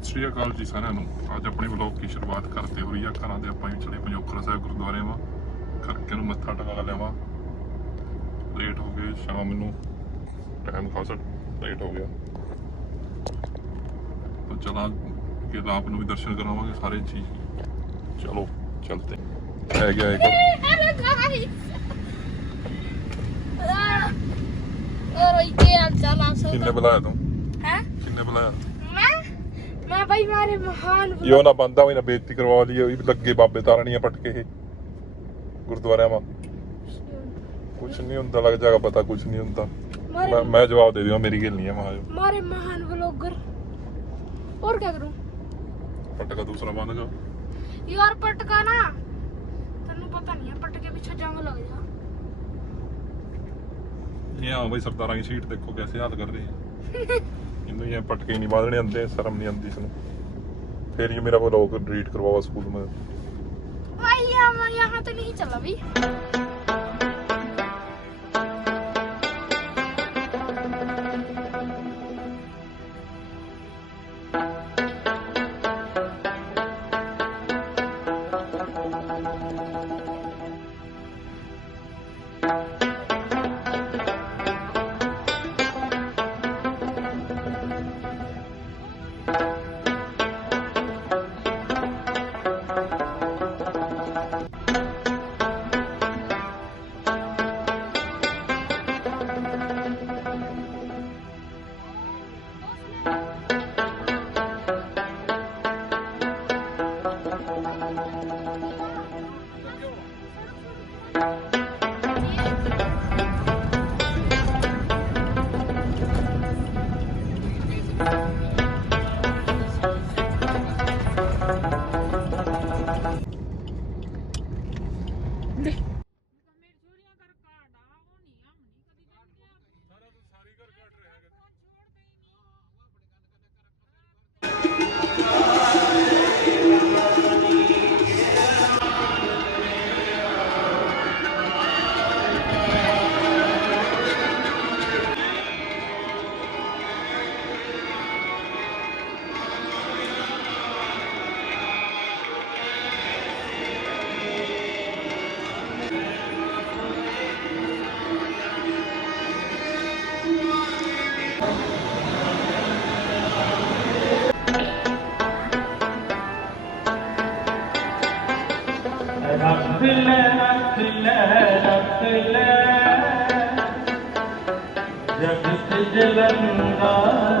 ਸਤਿ ਸ਼੍ਰੀ ਅਕਾਲ ਜੀ ਸਾਰਿਆਂ ਨੂੰ ਅੱਜ ਆਪਣੇ ਵਲੌਗ ਦੀ ਸ਼ੁਰੂਆਤ ਕਰਦੇ ਹੋ ਰਹੀ ਆ ਘਰਾਂ ਦੇ ਆਪਾਂ ਵੀ ਚਲੇ ਪੰਜੋਖਰਾ ਸਾਹਿਬ ਗੁਰਦੁਆਰੇ ਵਾ ਕਰਕੇ ਨੂੰ ਮੱਥਾ ਟਿਕਾ ਲਿਆਵਾ ਲੇਟ ਹੋ ਗਏ ਸ਼ਾਮ ਨੂੰ ਟਾਈਮ ਖਾਸਾ ਲੇਟ ਹੋ ਗਿਆ ਤਾਂ ਚਲਾਂ ਕਿ ਆਪ ਨੂੰ ਵੀ ਦਰਸ਼ਨ ਕਰਾਵਾਂਗੇ ਸਾਰੇ ਜੀ ਚਲੋ ਚਲਤੇ ਹੈ ਗਿਆ ਇੱਕ Hello guys. और ये चला सो ਕਿੰਨੇ ਬੁਲਾਇਆ ਤੂੰ हैं ਕਿੰਨੇ ਬੁਲਾਇਆ मैं मैं भाई मारे महान ਯੋ ਨਾ ਬੰਦਾ ਹੋਈ ਨਾ ਬੇਇੱਜ਼ਤੀ ਕਰਵਾ ਲਈ ਉਹ ਵੀ ਲੱਗੇ ਬਾਬੇ ਤਾਰਣੀਆਂ ਪਟ ਕੇ ਇਹ ਗੁਰਦੁਆਰਿਆਂ ਮਾ ਕੁਛ ਨਹੀਂ ਹੁੰਦਾ ਲੱਗ ਜਾਗਾ ਪਤਾ ਕੁਛ ਨਹੀਂ ਹੁੰਦਾ ਮੈਂ मारे ਮੈਂ ਜਵਾਬ ਦੇ ਦਿਆਂ ਮੇਰੀ ਗੱਲ ਨਹੀਂ ਹੈ ਮਹਾਜ मारे महान व्लॉगर और क्या करूं ਪਟਕਾ ਦੂਸਰਾ ਬੰਦ ਕਰ यार पटका ना तेन पता नहीं है पटके पीछे जंग लग जा ਇਹ ਹਾਂ ਬਈ ਸਰਦਾਰਾਂ ਦੀ ਸੀਟ ਦੇਖੋ ਕੈਸੇ ਹਾਲ ਕਰ ਰਹੀ ਹੈ ਇਹਨੂੰ ਇਹ ਪਟਕੇ ਨਹੀਂ ਬਾਦਣੇ ਆਉਂਦੇ ਸ਼ਰਮ ਨਹੀਂ ਆਉਂਦੀ ਇਸਨੂੰ ਫਿਰ ਇਹ ਮੇਰਾ ਵਲੋਗ ਡਿਲੀਟ ਕਰਵਾਵਾ ਸਕੂਲ में भाई यहाँ यहाँ तो नहीं चला भी dilanda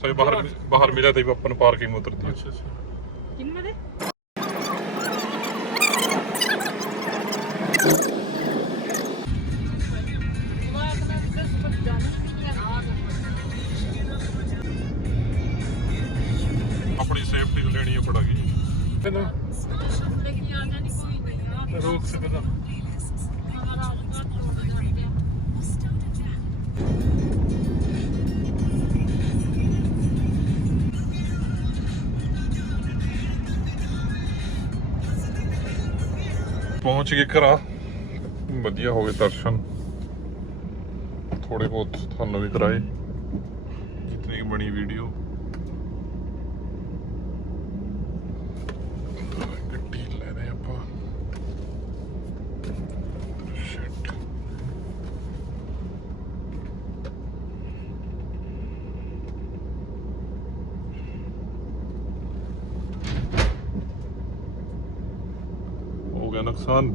ਸੋ ਬਾਹਰ ਬਾਹਰ ਮਿਲਿਆ ਤੇ ਆਪਾਂ ਨੂੰ ਪਾਰਕਿੰਗ ਉਤਰਦੀ ਅੱਛਾ ਅੱਛਾ ਆਪਣੀ ਸੇਫਟੀ ਲੈਣੀ ਹੈ ਪੜਾ ਗਈ ਕਹਿੰਦਾ ਰੋਕ ਸਕਦਾ ਪਹੁੰਚ ਗਏ ਘਰਾਂ। ਵਧੀਆ ਹੋ ਗਏ ਦਰਸ਼ਨ। ਥੋੜੇ ਬਹੁਤ ਤੁਹਾਨੂੰ ਵੀ ਕਰਾਏ। ਜਿਤਨੀ ਕੁ ਬਣੀ ਵੀਡੀਓ ਗੱਡੀ ਲੈ ਰਹੇ ਆਪਾਂ ਸ਼ਿਟ ਹੋ ਗਿਆ ਨੁਕਸਾਨ।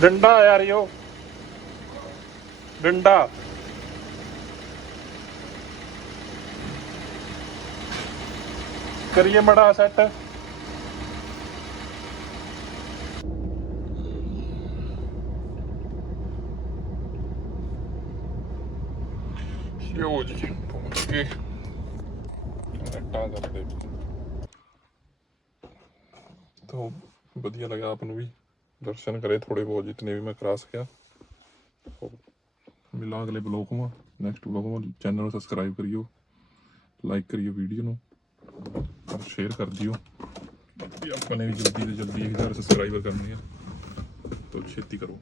ਡੰਡਾ ਯਾਰ ਯੋ। ਡੰਡਾ। ਕਰੀਏ ਮੜਾ ਸੈੱਟ ਯੋ ਜੀ ਪਹੁੰਚ ਗਏ ਰੱਟਾਂ ਕਰਦੇ? ਤਾਂ ਵਧੀਆ ਲੱਗਾ ਆਪ ਨੂੰ ਵੀ। ਦਰਸ਼ਨ ਕਰੇ ਥੋੜੇ ਬਹੁਤ, ਜਿਤਨੇ ਵੀ ਮੈਂ ਕਰਾ ਸਕਿਆ। तो ਮਿਲਾਂ ਅਗਲੇ ਬਲੌਗ ਮਾ ਨੈਕਸਟ ਬਲੌਗ ਮਾ ਚੈਨਲ ਨੂੰ ਸਬਸਕ੍ਰਾਈਬ ਕਰਿਓ ਲਾਈਕ ਕਰਿਓ ਵੀਡੀਓ ਨੂੰ, ਔਰ ਸ਼ੇਅਰ ਕਰ ਦਿਓ। ਵੀ ਆਪਾਂ ਨੇ ਵੀ ਜਲਦੀ ਤੋਂ ਜਲਦੀ 1000 ਸਬਸਕ੍ਰਾਈਬਰ ਕਰਨੇ ਆ, ਤਾਂ ਛੇਤੀ ਕਰੋ।